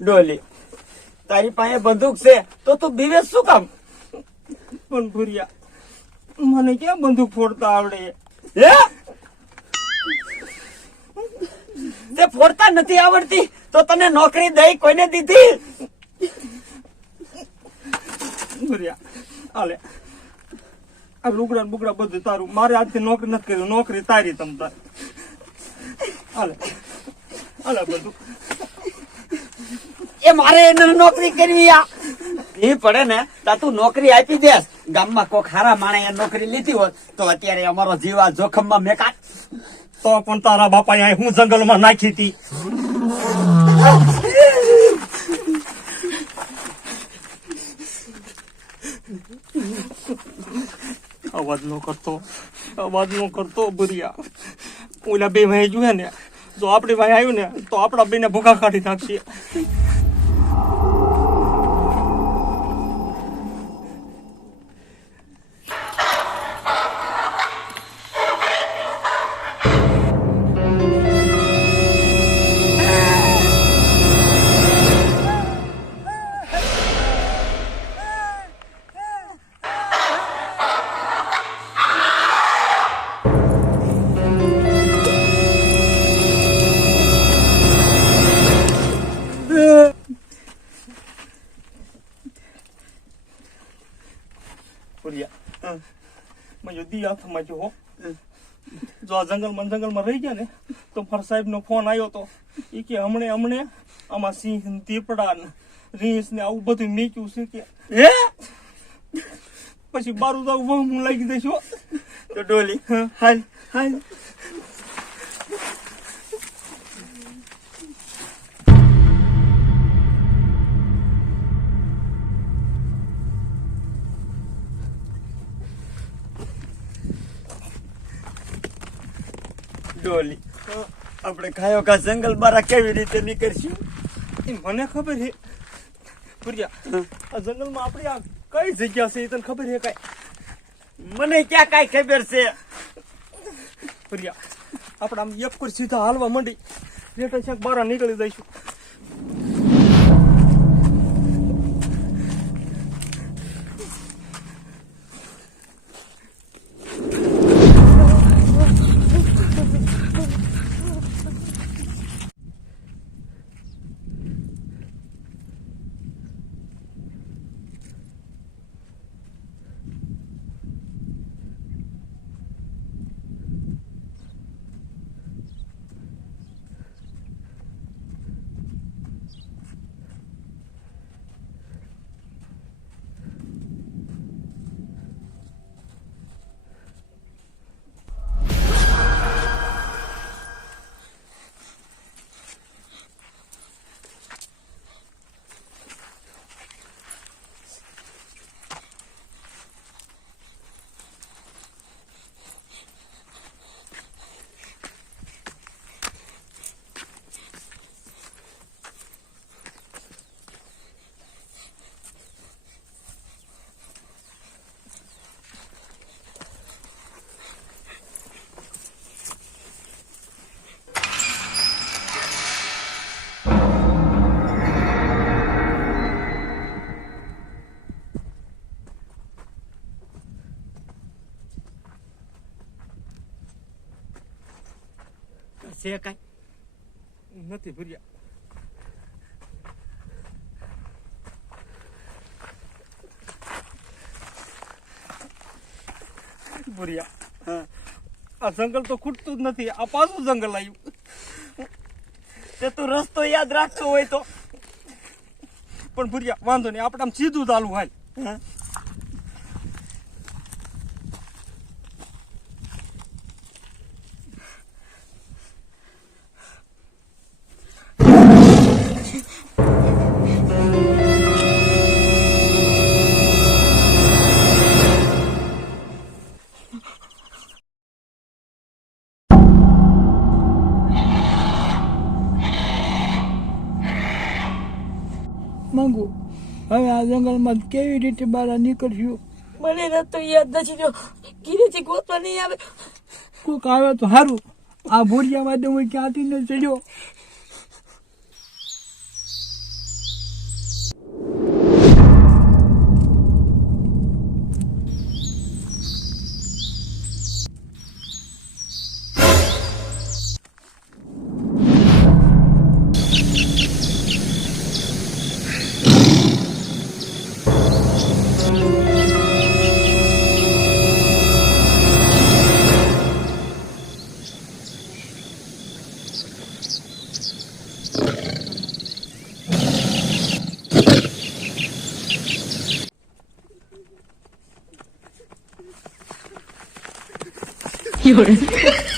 ડોલી. તારી પાસે બંદૂક છે, તો તું બીવે શું કામ? પણ ભૂરિયા, મને ક્યાં બંદૂક ફોડતા આવડે? તે ફોડતા નથી આવડતી, તો તને નોકરી દઈ કોઈને દીધી? ભૂરિયા આલે આ લુગડા બુગડા બધું તારું. મારે આજથી નોકરી નથી કર્યું નોકરી તારી તમ તાર. હાલે. હાલે બધું એ મારે એને નોકરી કરવી આ. એ પડે ને તા તું નોકરી આપી દેસ. ગામમાં કોક હારા માણે નોકરી લીધી હોત તો અત્યારે અમારો જીવ આ જોખમમાં મેકાત. તો પણ તારા બાપા અહીં હું જંગલમાં નાખી હતી અવાજ નો કરતો અવાજ નો કરતો બુરિયા. ઓલા બે ભાઈ જોયે ને જો આપણી ભાઈ આવ્યું ને તો આપણા બેને ભૂખા કાઢી નાખશે. બોલ્યા મેં દી હાથમાં જો હો. જો આ જંગલમાં જંગલમાં રહી ગયા ને તો ફર સાહેબ નો ફોન આવ્યો તો. એ કે હમણે હમણે આમાં સિંહ ને દીપડા ને રીંછ ને આવું બધું નીચ્યું છે કે. હે? પછી બારું તો વહુ હું લાગી દઈશું તો ડોલી હા, હાલ હાલ. ડોલી. આપણે ખાયો કા જંગલ બારા કેવી રીતે નીકળશું? મને ખબર છે પુરિયા આ જંગલમાં આપણી આ કઈ જગ્યા છે એ તને ખબર છે કાંઈ? મને ક્યાં કાંઈ ખબર છે? પુરિયા આપણે આમ એક પર સીધા હાલવા માંડી. રેટા શાક બારા નીકળી જઈશું. છે કાંઈ નથી ભૂરિયા ભૂરિયા આ જંગલ તો ખૂટતું જ નથી આ પાછું જંગલ આવ્યું તે તું રસ્તો યાદ રાખતો હોય તો પણ ભૂરિયા વાંધો નહીં આપણે આમ સીધું ચાલુ હાલ હા માંગુ. હવે આ જંગલમાં કેવી રીતે બહાર નીકળશું? મને તો યાદ નથી જો ગીરેથી ગોતવા નહીં આવે. કોઈક આવે તો સારું આ ભૂરિયા માટે હું ક્યાંથી ન ચડ્યો? 有人。